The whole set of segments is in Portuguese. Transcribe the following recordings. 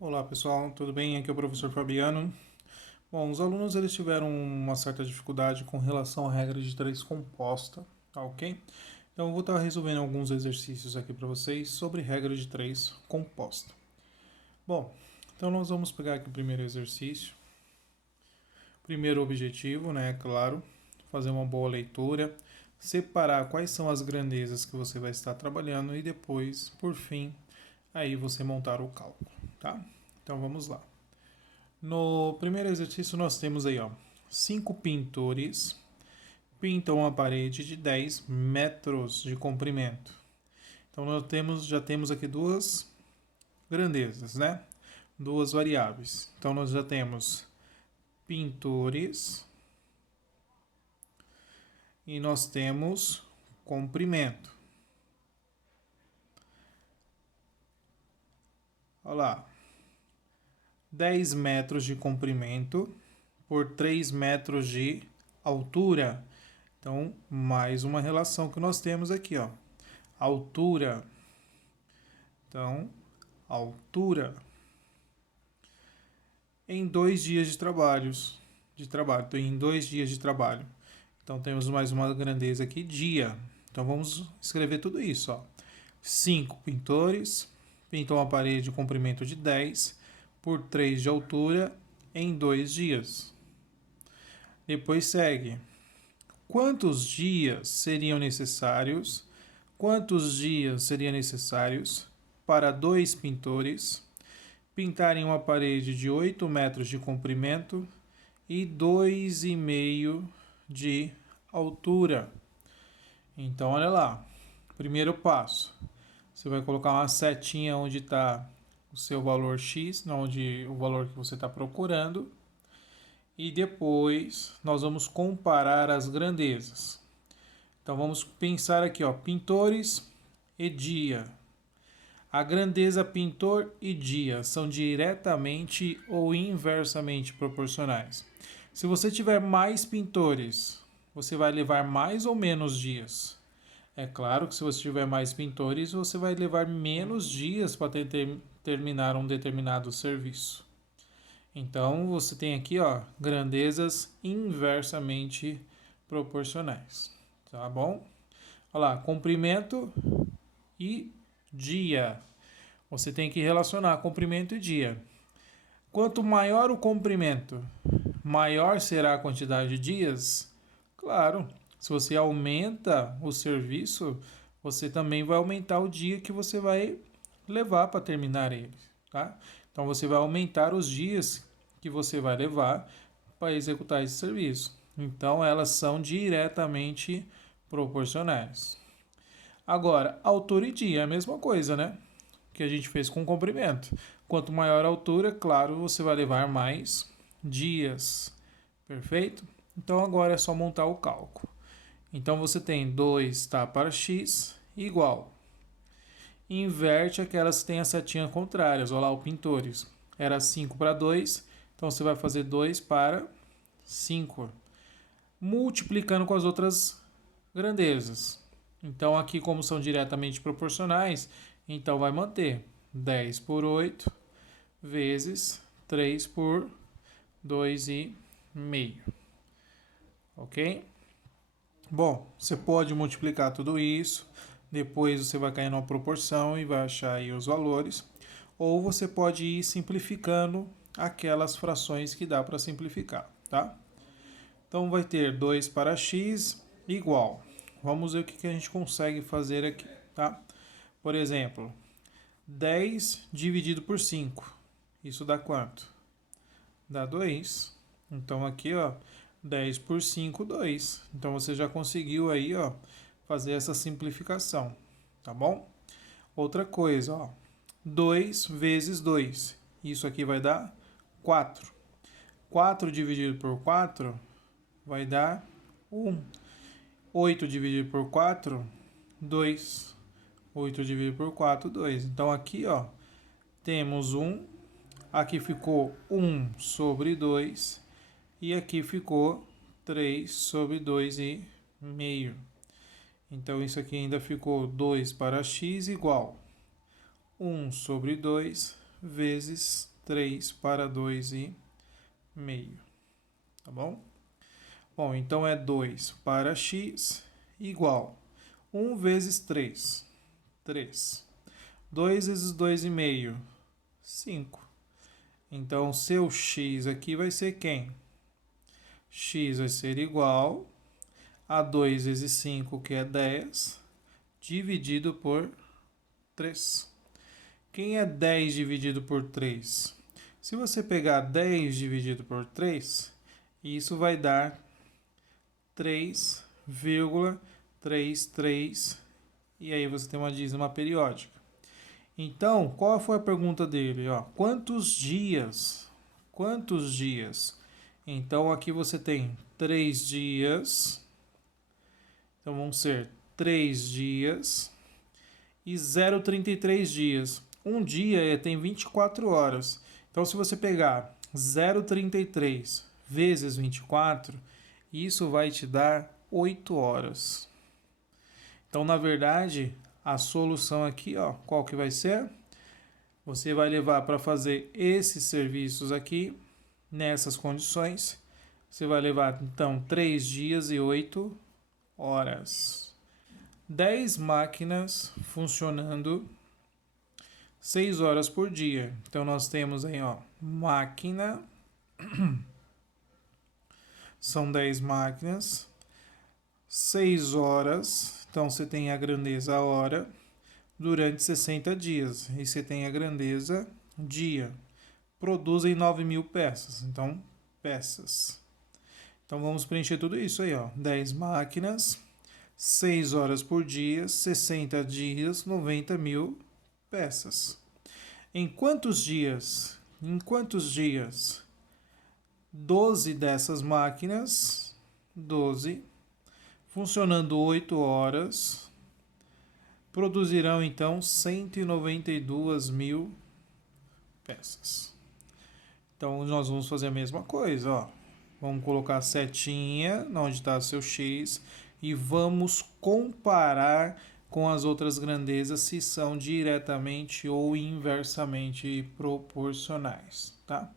Olá pessoal, tudo bem? Aqui é o professor Fabiano. Bom, os alunos eles tiveram uma certa dificuldade com relação à regra de 3 composta, tá ok? Então eu vou estar resolvendo alguns exercícios aqui para vocês sobre regra de 3 composta. Bom, então nós vamos pegar aqui o primeiro exercício. Primeiro objetivo, né, claro, fazer uma boa leitura, separar quais são as grandezas que você vai estar trabalhando e depois, por fim, aí você montar o cálculo, tá? Então vamos lá. No primeiro exercício nós temos aí, ó, 5 pintores pintam uma parede de 10 metros de comprimento. Então já temos aqui duas grandezas, né? Duas variáveis. Então nós já temos pintores e nós temos comprimento. Olha lá, 10 metros de comprimento por 3 metros de altura. Então, mais uma relação que nós temos aqui, ó. Altura. Então, altura em 2 dias de trabalho. Então, em 2 dias de trabalho. Então, temos mais uma grandeza aqui, dia. Então, vamos escrever tudo isso, ó. 5 pintores pintam uma parede de comprimento de 10 por 3 de altura em 2 dias. Depois segue. Quantos dias seriam necessários? Quantos dias seriam necessários para 2 pintores pintarem uma parede de 8 metros de comprimento e 2,5 de altura? Então, olha lá. Primeiro passo. Você vai colocar uma setinha onde está o seu valor X, onde o valor que você está procurando. E depois nós vamos comparar as grandezas. Então vamos pensar aqui, ó, pintores e dia. A grandeza pintor e dia são diretamente ou inversamente proporcionais. Se você tiver mais pintores, você vai levar mais ou menos dias. É claro que se você tiver mais pintores, você vai levar menos dias para terminar um determinado serviço. Então você tem aqui, ó, grandezas inversamente proporcionais, tá bom? Olha lá, comprimento e dia. Você tem que relacionar comprimento e dia. Quanto maior o comprimento, maior será a quantidade de dias? Claro, se você aumenta o serviço, você também vai aumentar o dia que você vai levar para terminar ele, tá? Então você vai aumentar os dias que você vai levar para executar esse serviço. Então elas são diretamente proporcionais. Agora, altura e dia é a mesma coisa, né? Que a gente fez com o comprimento. Quanto maior a altura, claro, você vai levar mais dias. Perfeito? Então agora é só montar o cálculo. Então você tem 2 tá para x igual. Inverte aquelas que têm a setinha contrária. Olha lá, o pintores. Era 5 para 2, então você vai fazer 2 para 5. Multiplicando com as outras grandezas. Então aqui, como são diretamente proporcionais, então vai manter 10 por 8 vezes 3 por 2,5. Ok? Bom, você pode multiplicar tudo isso, depois você vai cair numa proporção e vai achar aí os valores, ou você pode ir simplificando aquelas frações que dá para simplificar, tá? Então vai ter 2 para x igual. Vamos ver o que a gente consegue fazer aqui, tá? Por exemplo, 10 dividido por 5. Isso dá quanto? Dá 2. Então aqui, ó, 10 por 5, 2. Então você já conseguiu aí, ó, fazer essa simplificação, tá bom? Outra coisa, ó, 2 vezes 2. Isso aqui vai dar 4. 4 dividido por 4 vai dar 1. 8 dividido por 4, 2. 8 dividido por 4, 2. Então aqui, ó, temos 1. Aqui ficou 1 sobre 2. E aqui ficou 3 sobre 2,5. Então isso aqui ainda ficou 2 para x igual 1 sobre 2 vezes 3 para 2,5. Tá bom? Bom, então é 2 para x igual 1 vezes 3, 3. 2 vezes 2,5, 5. Então, seu x aqui vai ser quem? X vai ser igual a 2 vezes 5, que é 10, dividido por 3. Quem é 10 dividido por 3? Se você pegar 10 dividido por 3, isso vai dar 3,33, e aí você tem uma dízima periódica. Então, qual foi a pergunta dele? Ó, quantos dias? Quantos dias? Então, aqui você tem 3 dias. Então, vão ser 3 dias e 0,33 dias. Um dia tem 24 horas. Então, se você pegar 0,33 vezes 24, isso vai te dar 8 horas. Então, na verdade, a solução aqui, ó, qual que vai ser? Você vai levar para fazer esses serviços aqui, nessas condições. Você vai levar, então, 3 dias e 8 horas. 10 máquinas funcionando 6 horas por dia. Então, nós temos aí, ó, máquina. São 10 máquinas. 6 horas. Então, você tem a grandeza a hora durante 60 dias. E você tem a grandeza dia. Produzem 9.000 peças. Então, peças. Então, vamos preencher tudo isso aí, ó. 10 máquinas, 6 horas por dia, 60 dias, 90.000 peças. Em quantos dias? Em quantos dias? 12 dessas máquinas, 12, funcionando 8 horas, produzirão então 192.000 peças. Então nós vamos fazer a mesma coisa, ó. Vamos colocar a setinha onde está seu x e vamos comparar com as outras grandezas se são diretamente ou inversamente proporcionais, tá?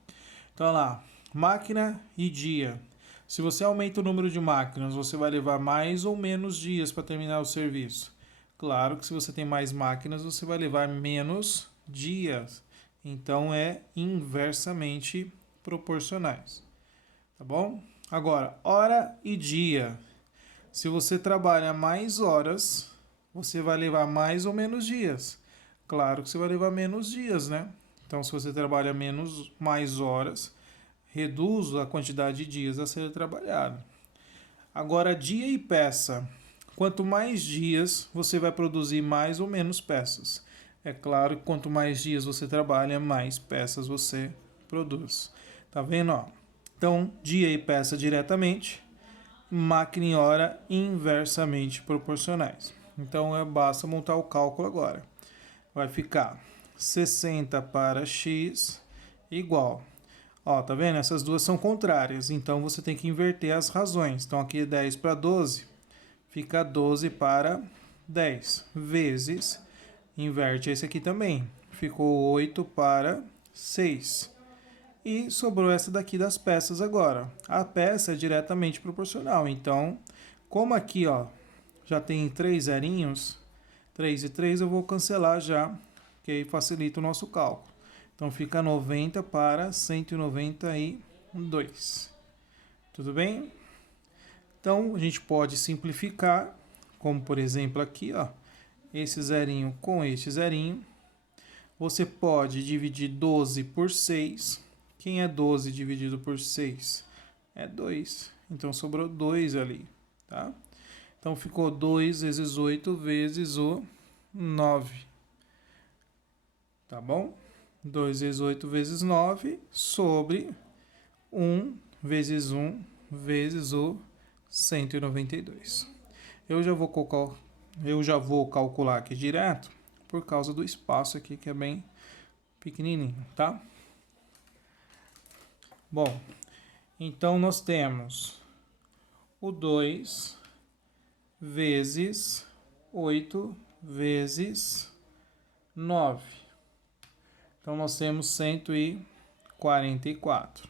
Então, olha lá, máquina e dia. Se você aumenta o número de máquinas, você vai levar mais ou menos dias para terminar o serviço. Claro que se você tem mais máquinas, você vai levar menos dias. Então, é inversamente proporcionais. Tá bom? Agora, hora e dia. Se você trabalha mais horas, você vai levar mais ou menos dias. Claro que você vai levar menos dias, né? Então, se você trabalha mais horas, reduz a quantidade de dias a ser trabalhado. Agora, dia e peça. Quanto mais dias, você vai produzir mais ou menos peças. É claro que quanto mais dias você trabalha, mais peças você produz. Tá vendo, ó? Então, dia e peça diretamente, máquina e hora inversamente proporcionais. Então, basta montar o cálculo agora. Vai ficar 60 para x igual. Ó, tá vendo? Essas duas são contrárias, então você tem que inverter as razões. Então, aqui é 10 para 12, fica 12 para 10, vezes, inverte esse aqui também, ficou 8 para 6. E sobrou essa daqui das peças agora. A peça é diretamente proporcional. Então, como aqui, ó, já tem 3 zerinhos, 3 e 3, eu vou cancelar já, que aí facilita o nosso cálculo. Então, fica 90 para 192. Tudo bem? Então, a gente pode simplificar, como por exemplo aqui, ó, esse zerinho com este zerinho. Você pode dividir 12 por 6. Quem é 12 dividido por 6? É 2. Então, sobrou 2 ali, tá? Então, ficou 2 vezes 8 vezes o 9. Tá bom? 2 vezes 8 vezes 9 sobre 1 vezes 1 vezes o 192. Eu já vou calcular aqui direto por causa do espaço aqui que é bem pequenininho, tá? Bom, então nós temos o 2 vezes 8 vezes 9. Então nós temos 192. 44.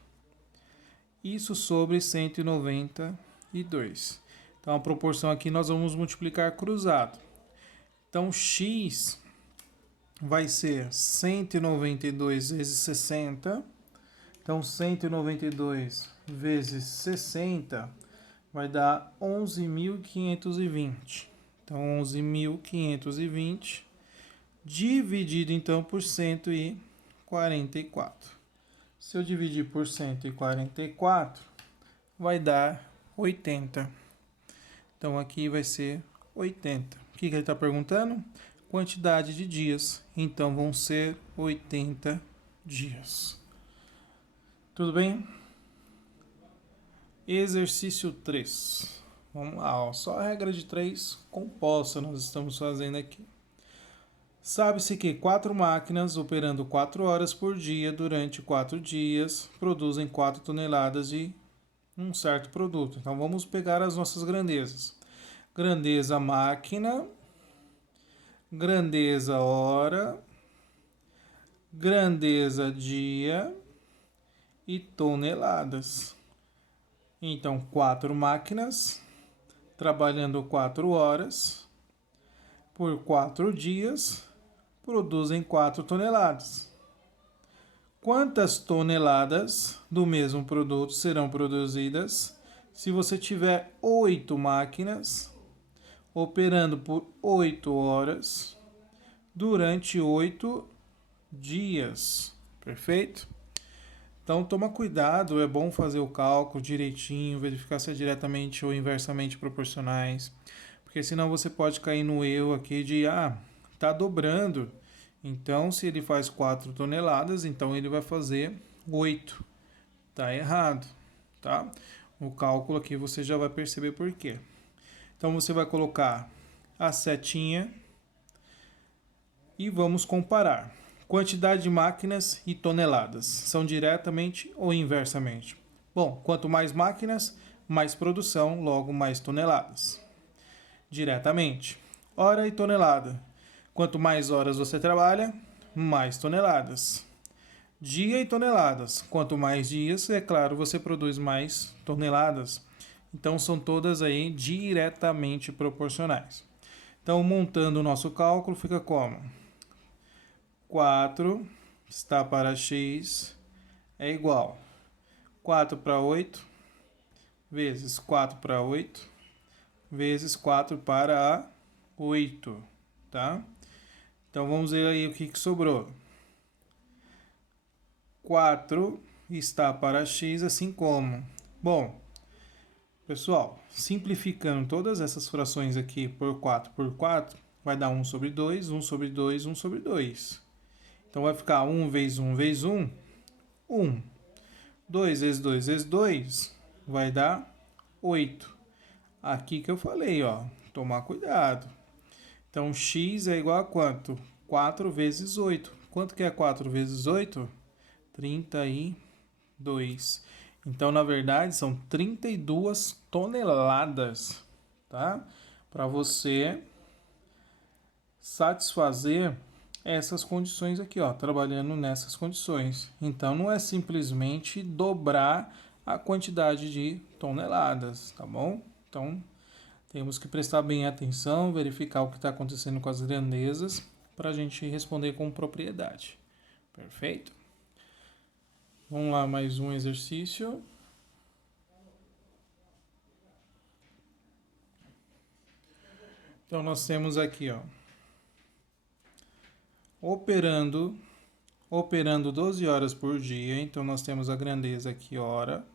Isso sobre 192. Então, a proporção aqui nós vamos multiplicar cruzado. Então, x vai ser 192 vezes 60. Então, 192 vezes 60 vai dar 11.520. Então, 11.520 dividido, então, por 144. Se eu dividir por 144, vai dar 80. Então, aqui vai ser 80. O que ele está perguntando? Quantidade de dias. Então, vão ser 80 dias. Tudo bem? Exercício 3. Vamos lá, ó. Só a regra de 3 composta nós estamos fazendo aqui. Sabe-se que 4 máquinas operando 4 horas por dia durante 4 dias produzem 4 toneladas de um certo produto. Então vamos pegar as nossas grandezas. Grandeza máquina, grandeza hora, grandeza dia e toneladas. Então 4 máquinas trabalhando 4 horas por 4 dias produzem 4 toneladas. Quantas toneladas do mesmo produto serão produzidas se você tiver 8 máquinas operando por 8 horas durante 8 dias? Perfeito? Então toma cuidado, é bom fazer o cálculo direitinho, verificar se é diretamente ou inversamente proporcionais, porque senão você pode cair no erro aqui de tá dobrando. Então, se ele faz 4 toneladas, então ele vai fazer 8. Tá errado, tá? O cálculo aqui você já vai perceber por quê. Então, você vai colocar a setinha e vamos comparar. Quantidade de máquinas e toneladas. São diretamente ou inversamente? Bom, quanto mais máquinas, mais produção, logo mais toneladas. Diretamente. Hora e tonelada. Quanto mais horas você trabalha, mais toneladas. Dia e toneladas. Quanto mais dias, é claro, você produz mais toneladas. Então, são todas aí diretamente proporcionais. Então, montando o nosso cálculo, fica como? 4 está para x é igual 4 para 8 vezes 4 para 8 vezes 4 para 8, tá? Então, vamos ver aí o que sobrou. 4 está para x, assim como. Bom, pessoal, simplificando todas essas frações aqui por 4, vai dar 1 sobre 2, 1 sobre 2, 1 sobre 2. Então, vai ficar 1 vezes 1 vezes 1, 1. 2 vezes 2 vezes 2, vai dar 8. Aqui que eu falei, ó, tomar cuidado. Então, x é igual a quanto? 4 vezes 8. Quanto que é 4 vezes 8? 32. Então, na verdade, são 32 toneladas, tá? Para você satisfazer essas condições aqui, ó, trabalhando nessas condições. Então, não é simplesmente dobrar a quantidade de toneladas, tá bom? Então, temos que prestar bem atenção, verificar o que está acontecendo com as grandezas para a gente responder com propriedade. Perfeito? Vamos lá, mais um exercício. Então, nós temos aqui, ó, operando 12 horas por dia. Então, nós temos a grandeza aqui, hora.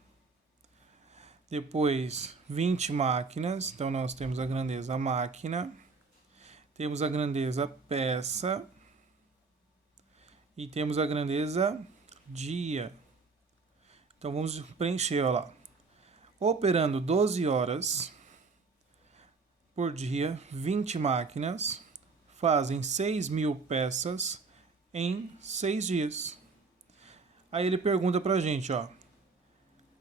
Depois, 20 máquinas. Então, nós temos a grandeza máquina. Temos a grandeza peça. E temos a grandeza dia. Então, vamos preencher, ó lá. Operando 12 horas por dia, 20 máquinas fazem 6.000 peças em 6 dias. Aí ele pergunta pra gente, ó,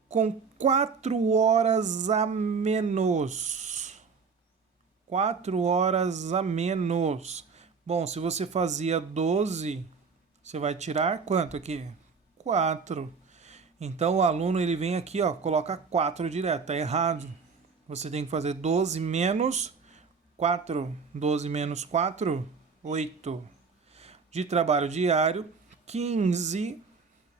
com 4 horas a menos. 4 horas a menos. Bom, se você fazia 12, você vai tirar quanto aqui? 4. Então o aluno ele vem aqui, ó, coloca 4 direto, tá errado. Você tem que fazer 12 menos 4. 12 menos 4, 8. De trabalho diário, 15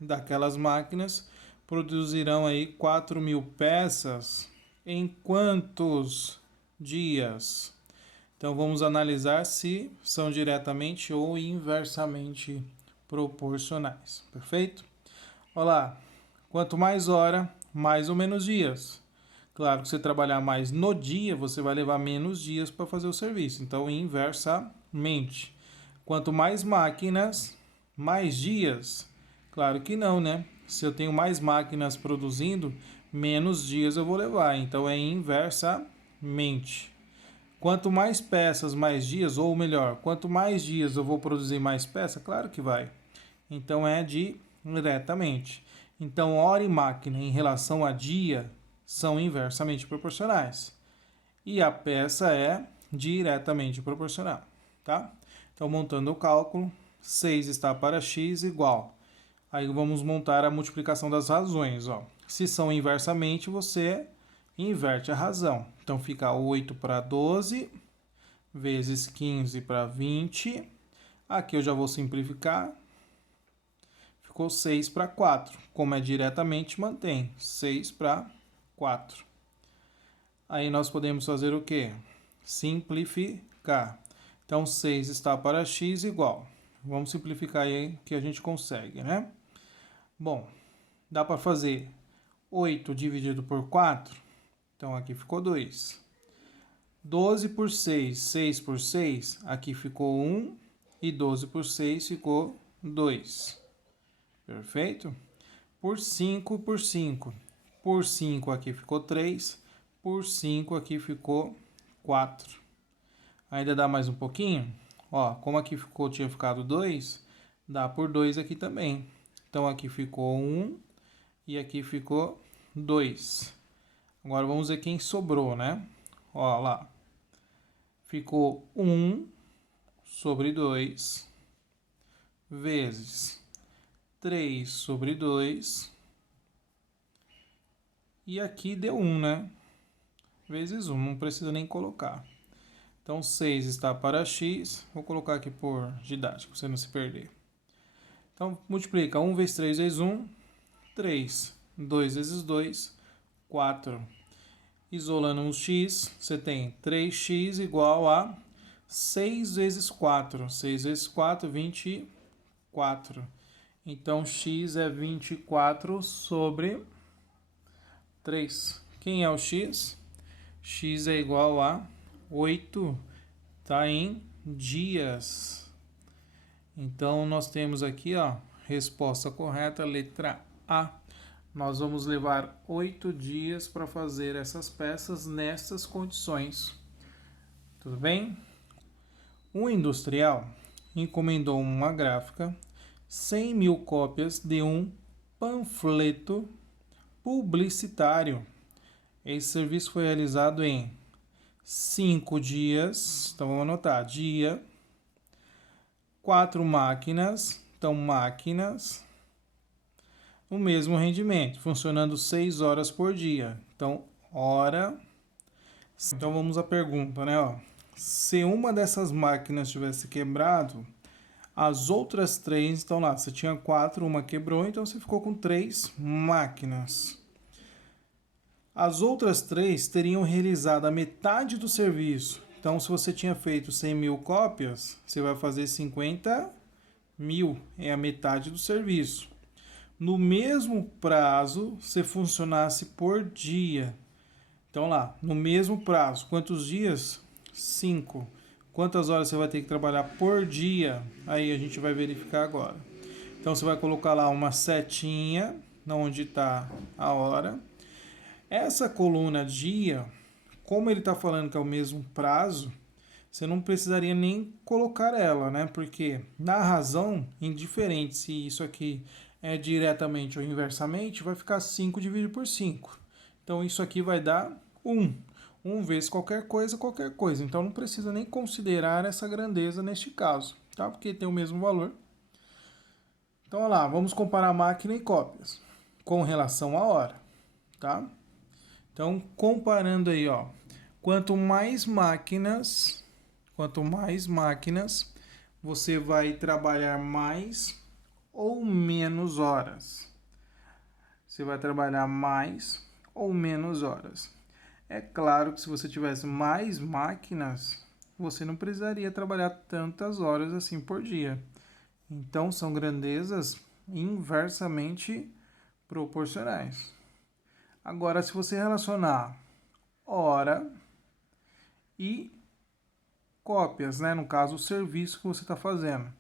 daquelas máquinas produzirão aí 4.000 peças em quantos dias? Então vamos analisar se são diretamente ou inversamente proporcionais, perfeito? Olha lá, quanto mais hora, mais ou menos dias. Claro que se você trabalhar mais no dia, você vai levar menos dias para fazer o serviço, então inversamente. Quanto mais máquinas, mais dias. Claro que não, né? Se eu tenho mais máquinas produzindo, menos dias eu vou levar, então é inversamente. Quanto mais peças, mais dias, ou melhor, quanto mais dias eu vou produzir mais peça, claro que vai. Então é diretamente. Então hora e máquina em relação a dia são inversamente proporcionais. E a peça é diretamente proporcional, tá? Então montando o cálculo, 6 está para x igual. Aí vamos montar a multiplicação das razões, ó. Se são inversamente, você inverte a razão. Então fica 8 para 12, vezes 15 para 20. Aqui eu já vou simplificar. Ficou 6 para 4. Como é diretamente, mantém 6 para 4. Aí nós podemos fazer o quê? Simplificar. Então 6 está para x igual. Vamos simplificar aí que a gente consegue, né? Bom, dá para fazer 8 dividido por 4. Então aqui ficou 2. 12 por 6, 6 por 6, aqui ficou 1. E 12 por 6 ficou 2. Perfeito? Por 5 por 5. Por 5 aqui ficou 3. Por 5 aqui ficou 4. Ainda dá mais um pouquinho? Ó, como aqui tinha ficado 2, dá por 2 aqui também. Então aqui ficou 1 e aqui ficou 2. Agora vamos ver quem sobrou, né? Ó lá. Ficou 1 sobre 2 vezes 3 sobre 2. E aqui deu 1, né? Vezes 1, não precisa nem colocar. Então 6 está para x. Vou colocar aqui por didático, para você não se perder. Então multiplica 1 vezes 3 vezes 1, 3. 2 vezes 2, 4. Isolando um x, você tem 3x igual a 6 vezes 4. 6 vezes 4, 24. Então, x é 24 sobre 3. Quem é o x? X é igual a 8, tá em dias. Então, nós temos aqui, ó, resposta correta, letra A. Nós vamos levar 8 dias para fazer essas peças nessas condições. Tudo bem? Um industrial encomendou uma gráfica, 100.000 cópias de um panfleto publicitário. Esse serviço foi realizado em 5 dias. Então vamos anotar: dia, 4 máquinas. Então, máquinas. O mesmo rendimento, funcionando 6 horas por dia. Então, hora. Então, vamos à pergunta, né? Ó. Se uma dessas máquinas tivesse quebrado, as outras 3 estão lá. Você tinha 4, uma quebrou, então você ficou com 3 máquinas. As outras 3 teriam realizado a metade do serviço. Então, se você tinha feito 100.000 cópias, você vai fazer 50.000. É a metade do serviço. No mesmo prazo, se funcionasse por dia. Então lá, no mesmo prazo, quantos dias? 5. Quantas horas você vai ter que trabalhar por dia? Aí a gente vai verificar agora. Então você vai colocar lá uma setinha, onde está a hora. Essa coluna dia, como ele está falando que é o mesmo prazo, você não precisaria nem colocar ela, né? Porque na razão, indiferente se isso aqui é diretamente ou inversamente, vai ficar 5 dividido por 5. Então, isso aqui vai dar 1. 1 vezes qualquer coisa, qualquer coisa. Então, não precisa nem considerar essa grandeza neste caso, tá? Porque tem o mesmo valor. Então, olha lá, vamos comparar máquina e cópias com relação à hora, tá? Então, comparando aí, ó, quanto mais máquinas, você vai trabalhar mais ou menos horas. Você vai trabalhar mais ou menos horas. É claro que se você tivesse mais máquinas, você não precisaria trabalhar tantas horas assim por dia. Então, são grandezas inversamente proporcionais. Agora, se você relacionar hora e cópias, né? No caso, o serviço que você está fazendo.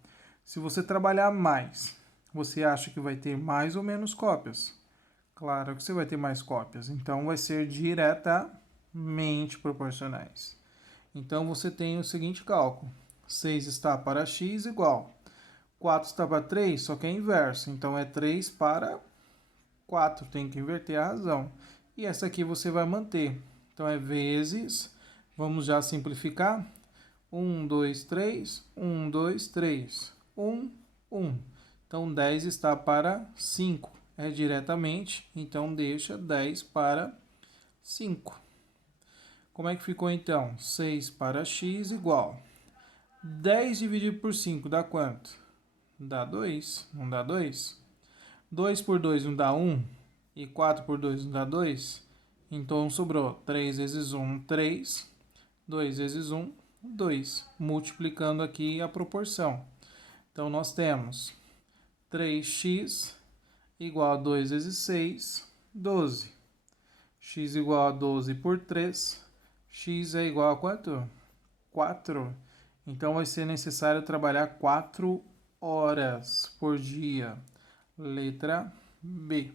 Se você trabalhar mais, você acha que vai ter mais ou menos cópias? Claro que você vai ter mais cópias. Então, vai ser diretamente proporcionais. Então, você tem o seguinte cálculo. 6 está para x igual. 4 está para 3, só que é inverso. Então, é 3 para 4. Tem que inverter a razão. E essa aqui você vai manter. Então, é vezes... Vamos já simplificar. 1, 2, 3. 1, 2, 3. 1, 1. Então, 10 está para 5. É diretamente. Então, deixa 10 para 5. Como é que ficou então? 6 para x igual. 10 dividido por 5 dá quanto? Dá 2. Não dá 2? 2 por 2 não dá 1. E 4 por 2 não dá 2. Então sobrou 3 vezes 1, 3. 2 vezes 1, 2. Multiplicando aqui a proporção. Então nós temos 3x igual a 2 vezes 6, 12. X igual a 12 por 3. X é igual a quanto? 4. Então vai ser necessário trabalhar 4 horas por dia. Letra B.